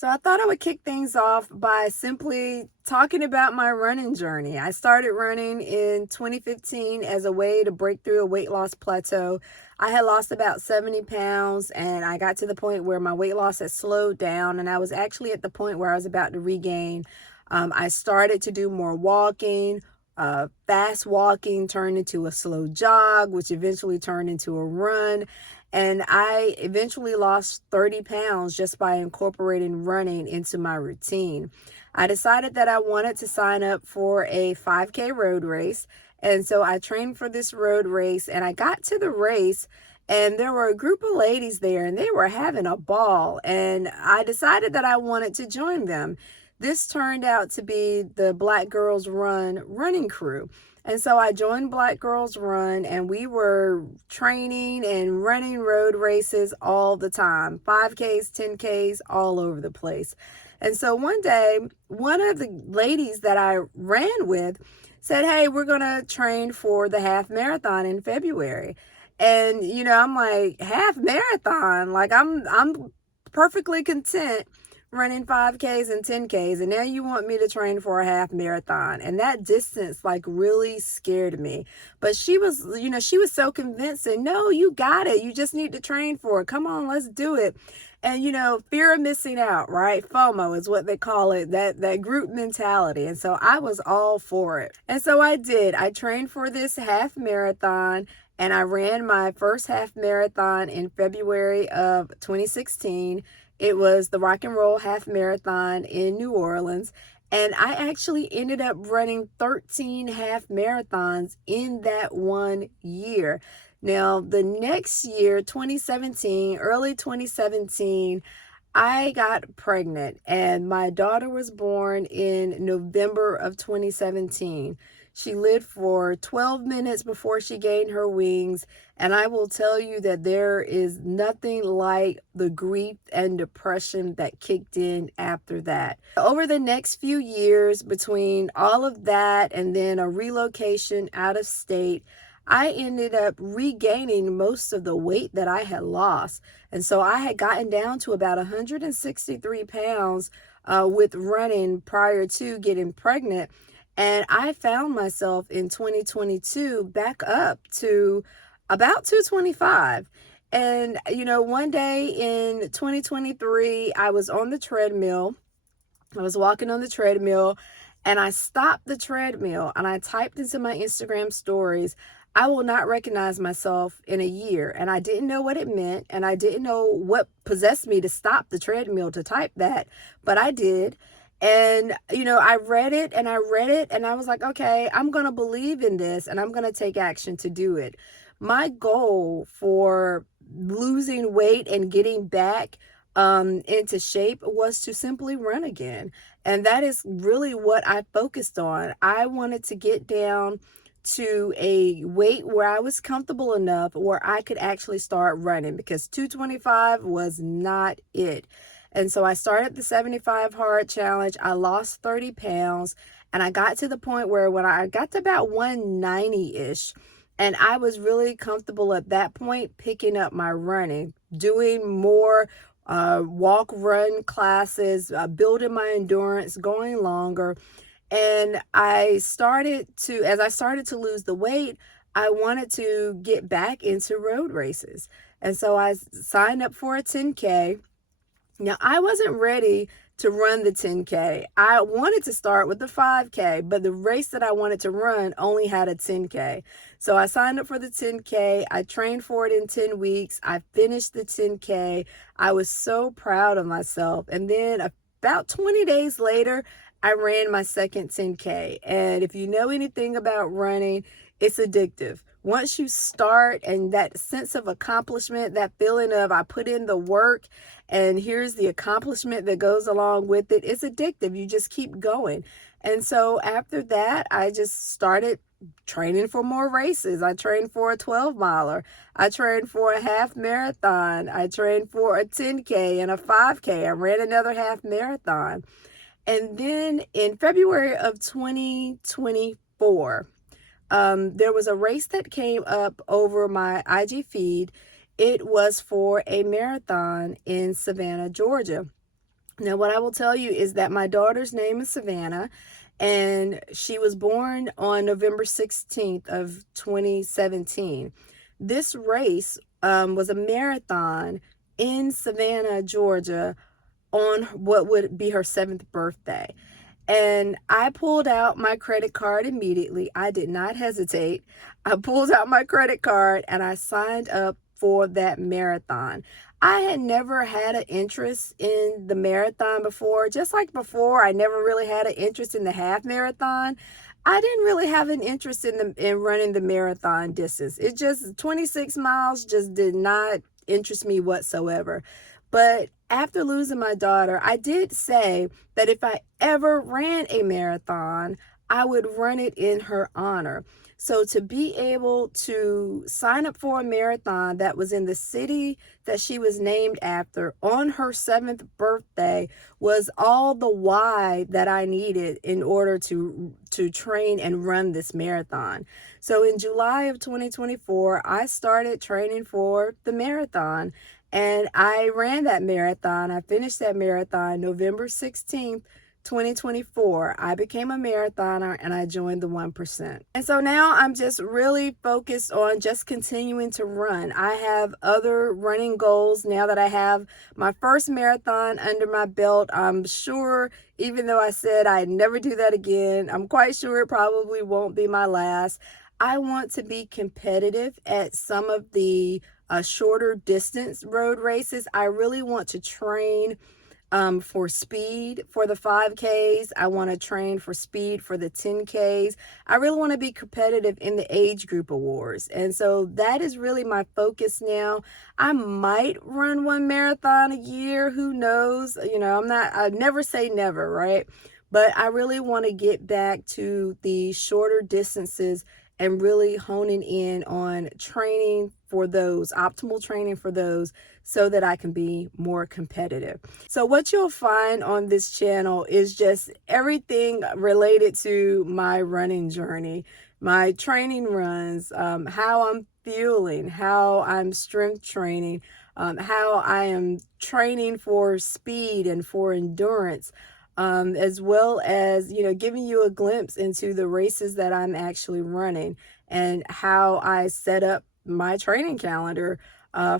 So I thought I would kick things off by simply talking about my running journey. I started running in 2015 as a way to break through a weight loss plateau. I had lost about 70 pounds and I got to the point where my weight loss had slowed down, and I was actually at the point where I was about to regain. I started to do more walking. Fast walking turned into a slow jog, which eventually turned into a run. And I eventually lost 30 pounds just by incorporating running into my routine. I decided that I wanted to sign up for a 5K road race. And so I trained for this road race, and I got to the race, and there were a group of ladies there and they were having a ball. And I decided that I wanted to join them. This turned out to be the Black Girls Run running crew. And so I joined Black Girls Run, and we were training and running road races all the time, 5Ks, 10Ks, all over the place. And so one day, one of the ladies that I ran with said, "Hey, we're going to train for the half marathon in February." And, I'm like, half marathon? Like, I'm perfectly content running 5Ks and 10Ks, and now you want me to train for a half marathon. And that distance like really scared me. But she was so convincing. "No, you got it. You just need to train for it. Come on, let's do it." And fear of missing out, right? FOMO is what they call it, that group mentality. And so I was all for it. And so I did. I trained for this half marathon, and I ran my first half marathon in February of 2016. It was the Rock and Roll Half Marathon in New Orleans. And I actually ended up running 13 half marathons in that one year. Now, the next year, 2017, early 2017, I got pregnant, and my daughter was born in November of 2017. She lived for 12 minutes before she gained her wings, and I will tell you that there is nothing like the grief and depression that kicked in after that. Over the next few years, between all of that and then a relocation out of state, I ended up regaining most of the weight that I had lost. And so I had gotten down to about 163 pounds with running prior to getting pregnant. And I found myself in 2022 back up to about 225. And, one day in 2023, I was on the treadmill. I was walking on the treadmill, and I stopped the treadmill and I typed into my Instagram stories, "I will not recognize myself in a year." And I didn't know what it meant, and I didn't know what possessed me to stop the treadmill to type that, but I did. And, I read it and I read it, and I was like, okay, I'm going to believe in this and I'm going to take action to do it. My goal for losing weight and getting back into shape was to simply run again. And that is really what I focused on. I wanted to get down to a weight where I was comfortable enough where I could actually start running, because 225 was not it. And so I started the 75 hard challenge. I lost 30 pounds, and I got to the point where when I got to about 190-ish, and I was really comfortable at that point picking up my running, doing more walk run classes, building my endurance, going longer. And as I started to lose the weight, I wanted to get back into road races. And so I signed up for a 10K. Now, I wasn't ready to run the 10K. I wanted to start with the 5K, but the race that I wanted to run only had a 10K. So I signed up for the 10K. I trained for it in 10 weeks. I finished the 10K. I was so proud of myself. And then about 20 days later, I ran my second 10K. And if you know anything about running, it's addictive. Once you start, and that sense of accomplishment, that feeling of I put in the work and here's the accomplishment that goes along with it, it's addictive. You just keep going. And so after that, I just started training for more races. I trained for a 12 miler. I trained for a half marathon. I trained for a 10K and a 5K. I ran another half marathon. And then in February of 2024, there was a race that came up over my IG feed. It was for a marathon in Savannah, Georgia. Now, what I will tell you is that my daughter's name is Savannah, and she was born on November 16th of 2017. This race was a marathon in Savannah, Georgia, on what would be her 7th birthday. And I pulled out my credit card immediately. I did not hesitate. I pulled out my credit card and I signed up for that marathon. I had never had an interest in the marathon before. Just like before, I never really had an interest in the half marathon. I didn't really have an interest in running the marathon distance. It just 26 miles just did not interest me whatsoever. But after losing my daughter, I did say that if I ever ran a marathon, I would run it in her honor. So to be able to sign up for a marathon that was in the city that she was named after on her 7th birthday was all the why that I needed in order to train and run this marathon. So in July of 2024, I started training for the marathon. And I ran that marathon. I finished that marathon November 16th, 2024. I became a marathoner and I joined the 1%. And so now I'm just really focused on just continuing to run. I have other running goals now that I have my first marathon under my belt. I'm sure, even though I said I'd never do that again, I'm quite sure it probably won't be my last. I want to be competitive at some of the shorter distance road races. I really want to train for speed for the 5Ks. I want to train for speed for the 10Ks. I really want to be competitive in the age group awards. And so that is really my focus now. I might run one marathon a year. Who knows? I never say never, right? But I really want to get back to the shorter distances and really honing in on training for those, optimal training for those, so that I can be more competitive. So what you'll find on this channel is just everything related to my running journey, my training runs, how I'm fueling, how I'm strength training, how I am training for speed and for endurance. As well as, giving you a glimpse into the races that I'm actually running and how I set up my training calendar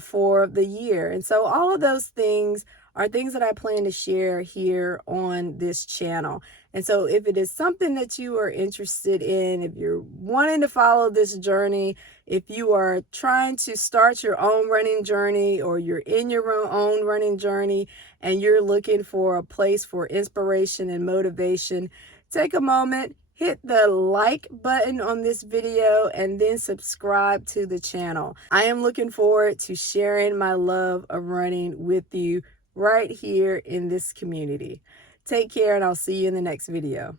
for the year. And so all of those things are things that I plan to share here on this channel. And so if it is something that you are interested in, if you're wanting to follow this journey, if you are trying to start your own running journey, or you're in your own running journey and you're looking for a place for inspiration and motivation, take a moment, hit the like button on this video, and then subscribe to the channel. I am looking forward to sharing my love of running with you right here in this community. Take care, and I'll see you in the next video.